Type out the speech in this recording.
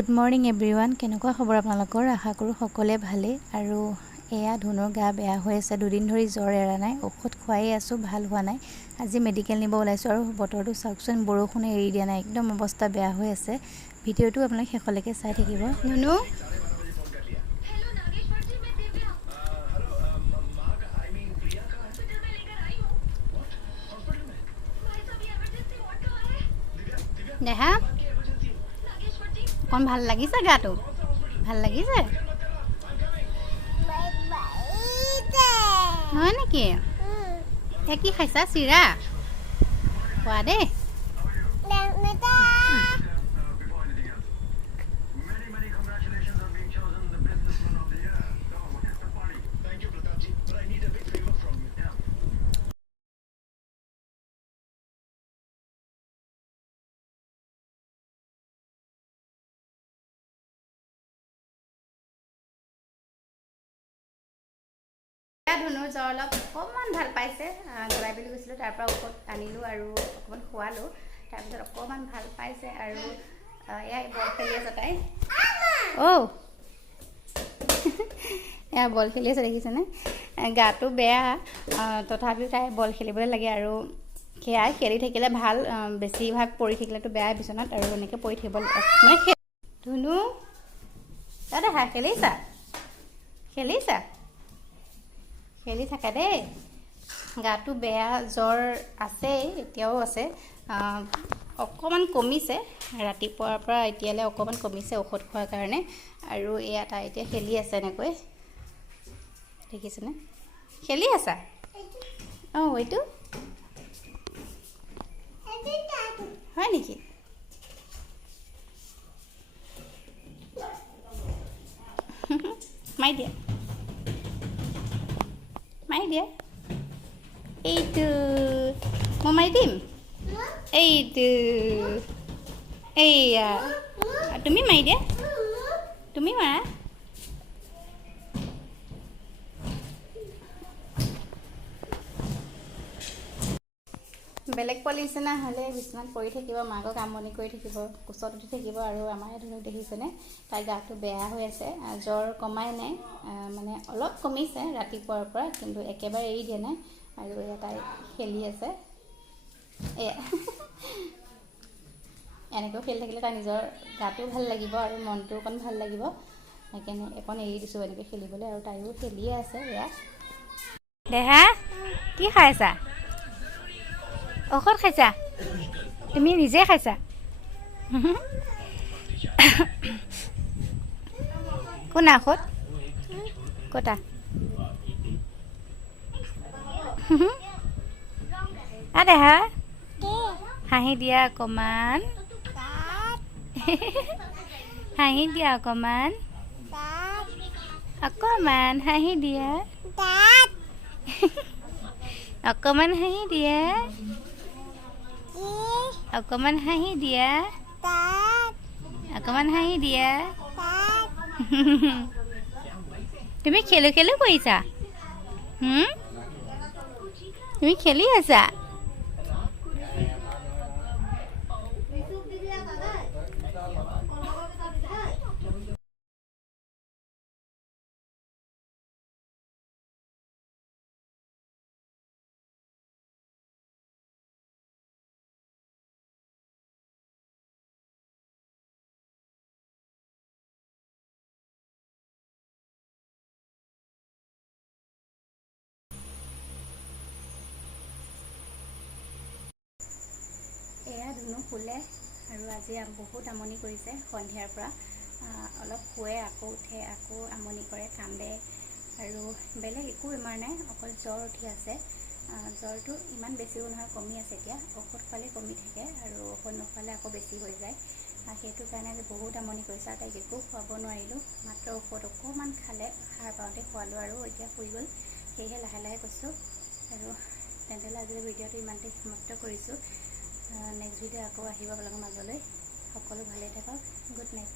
Good morning everyone. কেনেকুৱা খবৰ আপোনালোকৰ? আশা কৰোঁ সকলোৱে ভালেই। আৰু এয়া ধুনুৰ গা বেয়া হৈ আছে, দুদিন ধৰি জ্বৰ এৰা নাই, ঔষধ খুৱাই আছোঁ, ভাল হোৱা নাই। আজি মেডিকেল নিব ওলাইছোঁ আৰু বতৰটো চাওকচোন, বৰষুণে এৰি দিয়া নাই, একদম অৱস্থা বেয়া হৈ আছে। ভিডিঅ'টো আপোনালোকে শেষলৈকে চাই থাকিব। ধুনু দেহা অকণ ভাল লাগিছে, গাটো ভাল লাগিছে হয় নেকি? কি খাইছা? চিৰা খোৱা দেই। ধুনুৰ জ্বৰ অকণমান ভাল পাইছে, গলাই বুলি গৈছিলোঁ, তাৰ পৰা ঔষধ আনিলোঁ আৰু অকণমান খোৱালোঁ। তাৰপিছত অকণমান ভাল পাইছে আৰু এয়া বল খেলি আছে তাই। এয়া বল খেলি আছে, দেখিছেনে? গাটো বেয়া, তথাপিও তাই বল খেলিবলৈ লাগে আৰু সেয়াই খেলি থাকিলে ভাল, বেছিভাগ পৰি থাকিলেতো বেয়া বিচনাত, আৰু এনেকৈ পৰি থাকিব মানে। ধুনু তাতে খেলিছা খেলি থাকা দেই। গাটো বেয়া, জ্বৰ আছেই, এতিয়াও আছে, অকণমান কমিছে, ৰাতিপুৱাৰ পৰা এতিয়ালৈ অকণমান কমিছে ঔষধ খোৱাৰ কাৰণে। আৰু এয়া তাই এতিয়া খেলি আছে এনেকৈ, দেখিছেনে? খেলি আছা? এইটো হয় নেকি? মাৰি দিয়া, মাৰি দিয়া। এইটো মই মাৰি দিম। এইটো এইয়া তুমি মাৰি দিয়া, তুমি মাৰা। বেলেগ পোৱালি নিচিনা হ'লে বিচনাত পৰি থাকিব, মাকক আমনি কৰি থাকিব, কোচত উঠি থাকিব। আৰু আমাৰ ধৰক দেখিছেনে, তাইৰ গাটো বেয়া হৈ আছে, জ্বৰ কমাই নাই, মানে অলপ কমিছে ৰাতিপুৱাৰ পৰা, কিন্তু একেবাৰে এৰি দিয়া নাই। আৰু এয়া তাই খেলি আছে, এয়া এনেকৈ খেলি থাকিলে তাই নিজৰ গাটোও ভাল লাগিব আৰু মনটো অকণ ভাল লাগিব। সেইকাৰণে অকণ এৰি দিছোঁ এনেকৈ খেলিবলৈ, আৰু তাইও খেলিয়ে আছে। এয়া দেহা কি খাইছা? ঔষধ খাইছা? তুমি নিজে খাইছা? কোনা ঔষধ ক'তা? দেহা হাঁহি দিয়া অকণমান, হাঁহি দিয়া অকণমান, অকণমান হাঁহি দিয়া, অকণমান হাঁহি দিয়া, অকণমান হাঁহি দিয়া, অকণমান হাঁহি দিয়া। তুমি খেলো খেলো কৰিছা? তুমি খেলি আছা? এয়া ধুনু শুলে, আৰু আজি বহুত আমনি কৰিছে সন্ধিয়াৰ পৰা। অলপ শুৱে, আকৌ উঠে, আকৌ আমনি কৰে, কান্দে, আৰু বেলেগ একো বেমাৰ নাই, অকল জ্বৰ উঠি আছে। জ্বৰটো ইমান বেছিও নহয়, কমি আছে এতিয়া, ঔষধ খোৱালে কমি থাকে, আৰু ঔষধ নোখোৱালে আকৌ বেছি হৈ যায়। সেইটো কাৰণে আজি বহুত আমনি কৰিছে। তাইক একো খুৱাব নোৱাৰিলোঁ, মাত্ৰ ঔষধ অকণমান খালে, সাৰ পাওঁতে খোৱালোঁ, আৰু এতিয়া শুই গ'ল। সেয়েহে লাহে লাহে কৈছোঁ। আৰু তেনেহ'লে আজিৰ ভিডিঅ'টো ইমানতে সমাপ্ত কৰিছোঁ। নেক্সট ভিডিঅ' আকৌ আহিব আপোনালোকৰ মাজলৈ। সকলো ভালে থাকক। Good night.